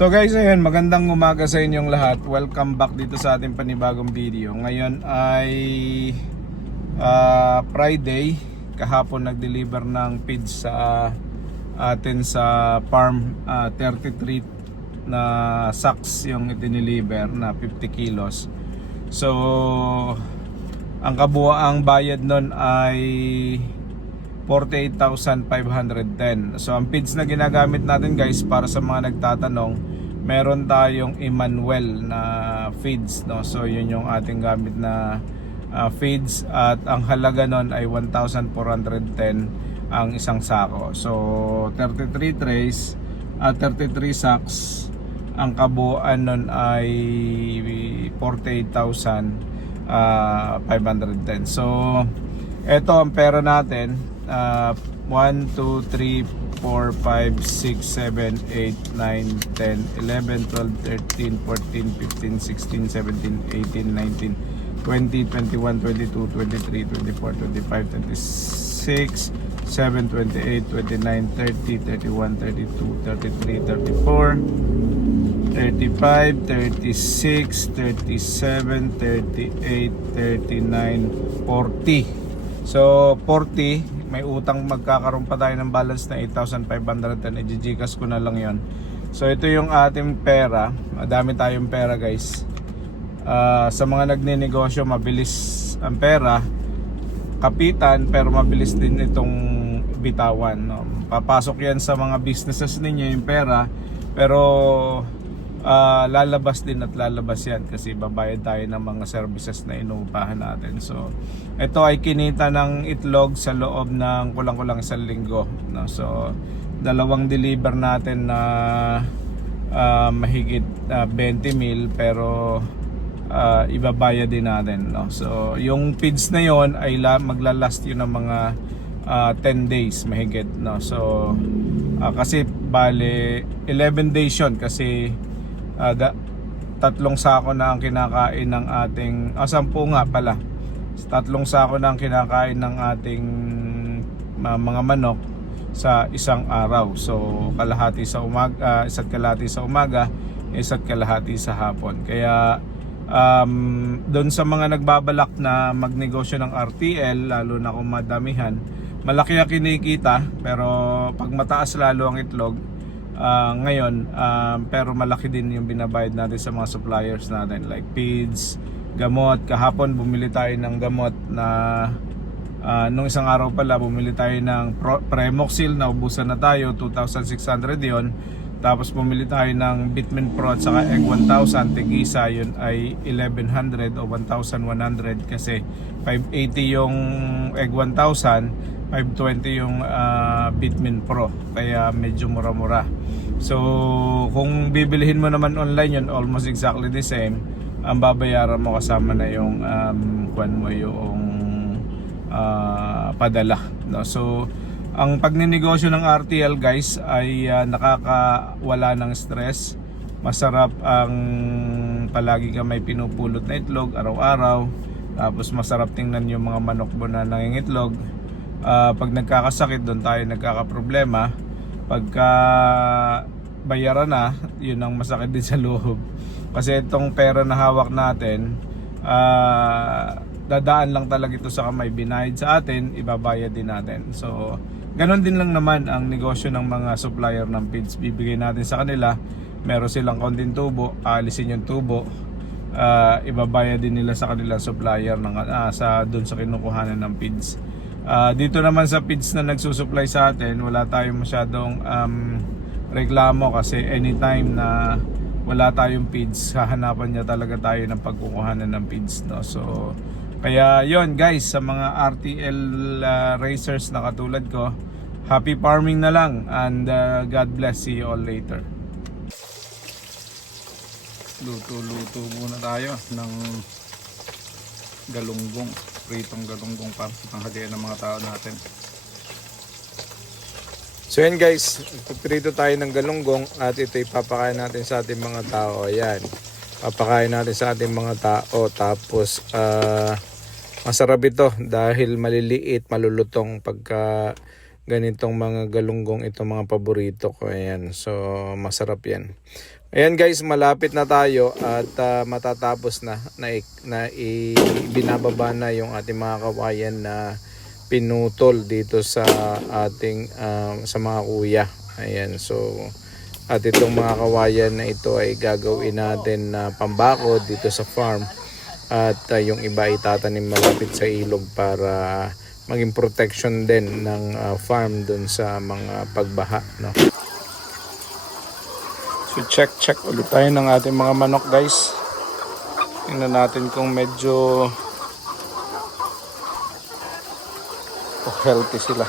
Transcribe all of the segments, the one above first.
So guys, ayun, magandang umaga sa inyong lahat. Welcome back dito sa ating panibagong video. Ngayon ay Friday. Kahapon nag-deliver ng feeds sa atin sa farm. 33 na sacks yung itiniliver na 50 kilos. So ang kabuuang bayad nun ay 48,510. So ang feeds na ginagamit natin guys, para sa mga nagtatanong, meron tayong Emmanuel na feeds, no? So yun yung ating gamit na feeds, at ang halaga nun ay 1,410 ang isang sako. So 33 trays at 33 sacks, ang kabuuan nun ay 48,510. So eto ang pera natin. 1, 2, 3, 4, 5, 6, 7, 8, 9, 10, 11, 12, 13, 14, 15, 16, 17, 18, 19, 20, 21, 22, 23, 24, 25, 26, 7, 28, 29, 30, 31, 32, 33, 34, 35, 36, 37, 38, 39, 40. So 40, may utang, magkakaroon pa tayo ng balance na 8,510. I-gcash ko na lang yon. So ito yung ating pera. Madami tayong pera guys. Sa mga nagninegosyo, mabilis ang pera, kapitan, pero mabilis din itong bitawan, no? Papasok yan sa mga businesses ninyo yung pera, pero lalabas din at lalabas yan kasi babayad tayo ng mga services na inuupahan natin. So ito ay kinita ng itlog sa loob ng kulang-kulang 1 linggo, no? So dalawang deliver natin na mahigit 20 mil, pero ibabayad din natin, no? So yung feeds na yon ay maglalast yun ng mga 10 days mahigit, no? So kasi bale 11 days yun, kasi tatlong sako na ang kinakain ng ating 10 nga pala, tatlong sako na ang kinakain ng ating mga manok sa isang araw. So kalahati sa umaga, isa't kalahati sa umaga, isa't kalahati sa hapon. Kaya doon sa mga nagbabalak na magnegosyo ng RTL, lalo na kung madamihan, malaki ang kinikita, pero pag mataas lalo ang itlog ngayon, pero malaki din yung binabayad natin sa mga suppliers natin, like feeds, gamot. Kahapon bumili tayo ng gamot na nung isang araw pala bumili tayo ng Premoxil, naubusan na tayo, 2,600 yon. Tapos bumili tayo ng Vitamin Pro at saka Egg 1,000, tig-isa yun ay 1,100 o 1,100, kasi 580 yung Egg 1,000, 520 yung Vitamin Pro, kaya medyo mura-mura. So kung bibilihin mo naman online yun, almost exactly the same. Ang babayaran mo kasama na yung padala, no? So ang pagninegosyo ng RTL guys ay nakakawala ng stress. Masarap ang palagi ka may pinupulot na itlog araw-araw. Tapos masarap tingnan yung mga manok mo na nangingitlog. Pag nagkakasakit, doon tayo nagkakaproblema. Pagka bayaran na, yun ang masakit din sa loob. Kasi itong pera na hawak natin, dadaan lang talaga ito sa kamay. Binayad sa atin, ibabayad din natin. So ganon din lang naman ang negosyo ng mga supplier ng feeds. Bibigay natin sa kanila, meron silang konting tubo, aalisin yung tubo, ibabayad din nila sa kanilang supplier ng, doon sa kinukuhanan ng feeds. Dito naman sa feeds na nagsusupply sa atin, wala tayong masyadong reklamo, kasi anytime na wala tayong feeds, hahanapan niya talaga tayo ng pagkukuhanan ng feeds, no? So kaya yon guys, sa mga RTL racers na katulad ko, happy farming na lang, and God bless. See you all later. Luto-luto muna tayo ng galunggong, pritong galunggong para sa tanghalian ng mga tao natin. So yan guys, prito tayo ng galunggong at ito ipapakain natin sa ating mga tao. Ayan, papakain natin sa ating mga tao. Tapos masarap ito dahil maliliit, malulutong. Pagka ganitong mga galunggong, ito mga paborito ko. Ayan, so masarap yan. Ayan guys, malapit na tayo at matatapos na binababa na yung ating mga kawayan na pinutol dito sa ating sa mga kuya. Ayan, so at itong mga kawayan na ito ay gagawin natin na pambakod dito sa farm at yung iba itatanim malapit sa ilog para maging protection din ng farm dun sa mga pagbaha, no? So check ulit tayo ng ating mga manok guys. Tingnan natin kung medyo healthy sila.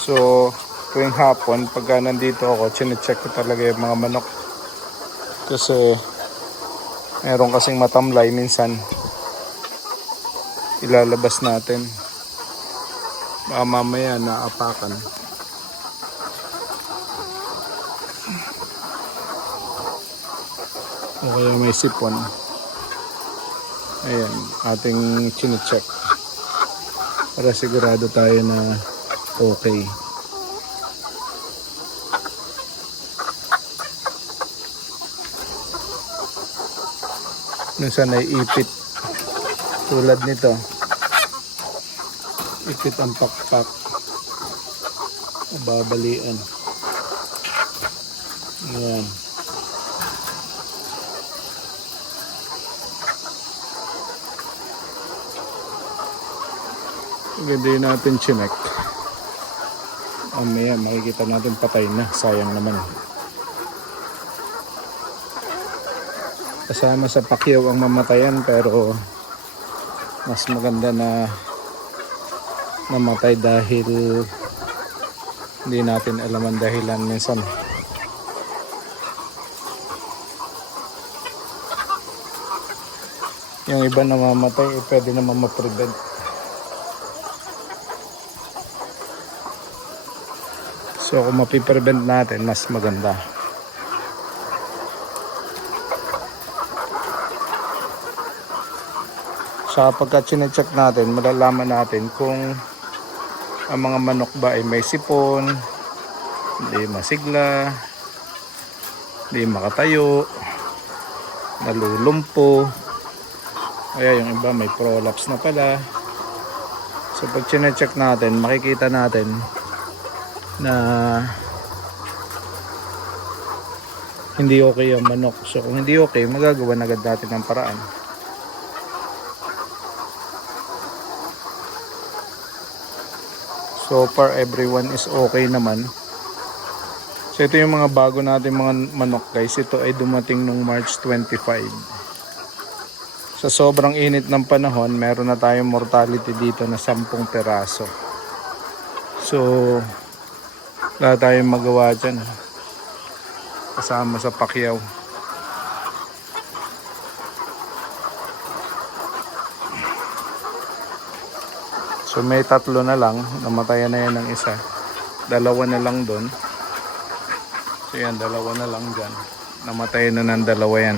So tuwing hapon pagka nandito ako, chine-check ko talaga yung mga manok. Kasi meron kasing matamlay minsan. Ilalabas natin. Baka mamaya naapakan. O kaya may sipon. Ayan, ating chine-check. Para sigurado tayo na okay. Minsan ay ipit. Tulad nito. Ipit ang pakpak. Babalian. Ayan. Ganda yun natin chinek. Mamaya makikita natin patay na. Sayang naman. Kasama sa pakyaw ang mamatayan pero mas maganda na namatay dahil hindi natin alam ang dahilan minsan. Yung iba na mamatay pwede naman ma-prevent. So kung mapiprevent natin mas maganda. Sa pagka chine-check natin, malalaman natin kung ang mga manok ba ay may sipon, hindi masigla, hindi makatayo, nalulumpo, kaya yung iba may prolapse na pala. So pag chine-check natin, makikita natin na hindi okay ang manok. So kung hindi okay, magagawa na agad natin ng paraan. So far everyone is okay naman. So ito yung mga bago natin mga manok guys. Ito ay dumating nung March 25. Sa sobrang init ng panahon, meron na tayong mortality dito na 10 peraso. So wala tayong magawa dyan. Kasama sa pakyaw. So may 3 na lang, namatayan na yan ng isa. 2 na lang doon. So yan, 2 na lang dyan. Namatayan na ng 2 yan.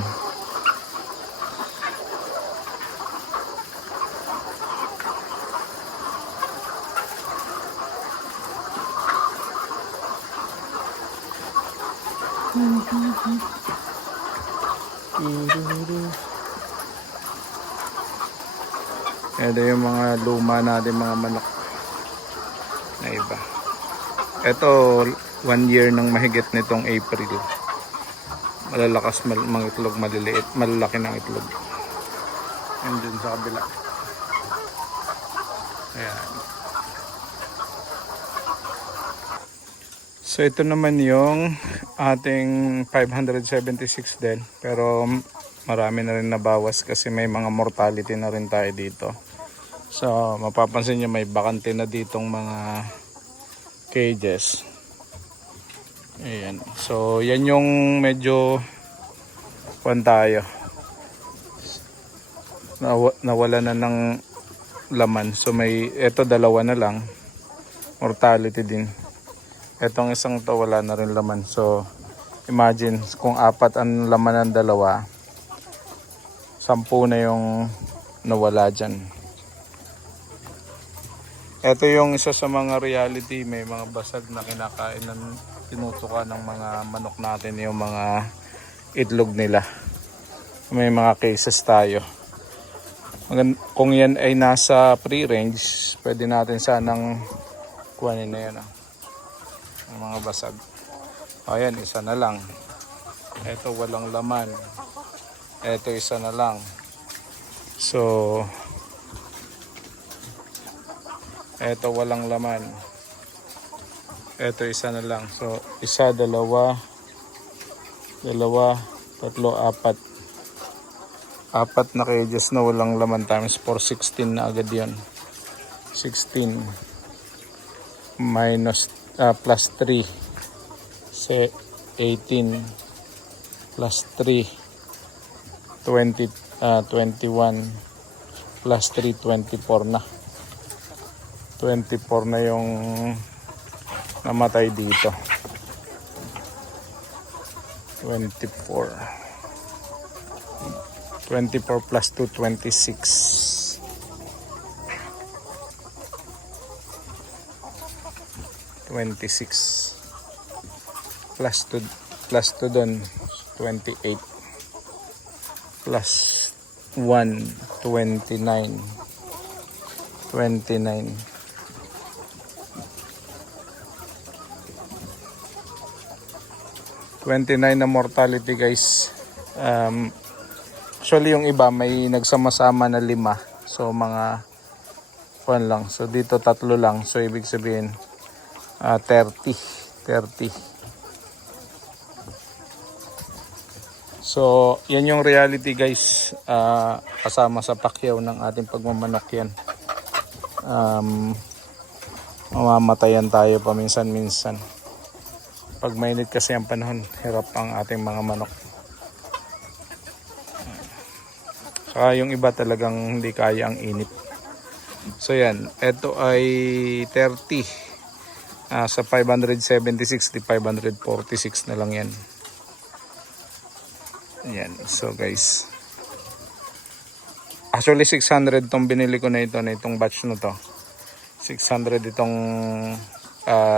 Ito yung mga luma natin mga manok na iba. Ito 1 year nang mahigit nitong April. Malalakas mga itlog, maliliit, malalaki ng itlog. And dun sa kabila. Ayan. So ito naman yung ating 576 din. Pero marami na rin nabawas kasi may mga mortality na rin tayo dito. So mapapansin nyo may bakante na ditong mga cages. Ayan. So yan yung medyo kuwan tayo. Nawala na ng laman. So may ito 2 na lang. Mortality din. Etong isang to wala na rin laman. So imagine kung 4 ang laman ng 2, 10 na yung nawala dyan. Ito yung isa sa mga reality, may mga basag na kinakain ng tinutuka ng mga manok natin, yung mga itlog nila. May mga cases tayo. Kung yan ay nasa free range, pwede natin sanang kuhanin na yan. Yung mga basag. Ayan, isa na lang. Ito walang laman. Ito isa na lang. So, ito walang laman. Ito isa na lang. So, isa, dalawa, tatlo, apat. Apat na cages na walang laman times 4, 16 na agad yan. 16 minus plus 3 say 18 plus 3 20 21 plus 3 24 na. 24 na yung namatay dito. 24 plus 2, 26. 26 plus 2 doon 28 plus 1 29 na mortality guys. Actually yung iba may nagsama-sama na 5, so mga 1 lang, so dito 3 lang, so ibig sabihin 30. So yan yung reality guys, kasama sa pakyaw ng ating pagmamanok yan. Mamamatayan tayo paminsan-minsan. Pag mainit kasi ang panahon, hirap ang ating mga manok. Saka yung iba talagang hindi kaya ang init. So yan, ito ay 30. Sa 576, di 546 na lang yan. Yan, so guys. Actually 600 tong binili ko na ito, na itong batch na to. 600 itong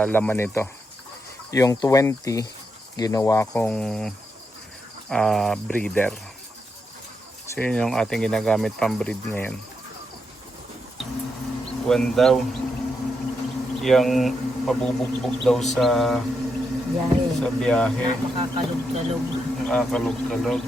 laman nito. Yung 20, ginawa kong breeder. So yun yung ating ginagamit pang breed ngayon. 1 daw. Yung pabubugbog daw sa biyahe. Makakalog-kalog. Nakakalog-kalog.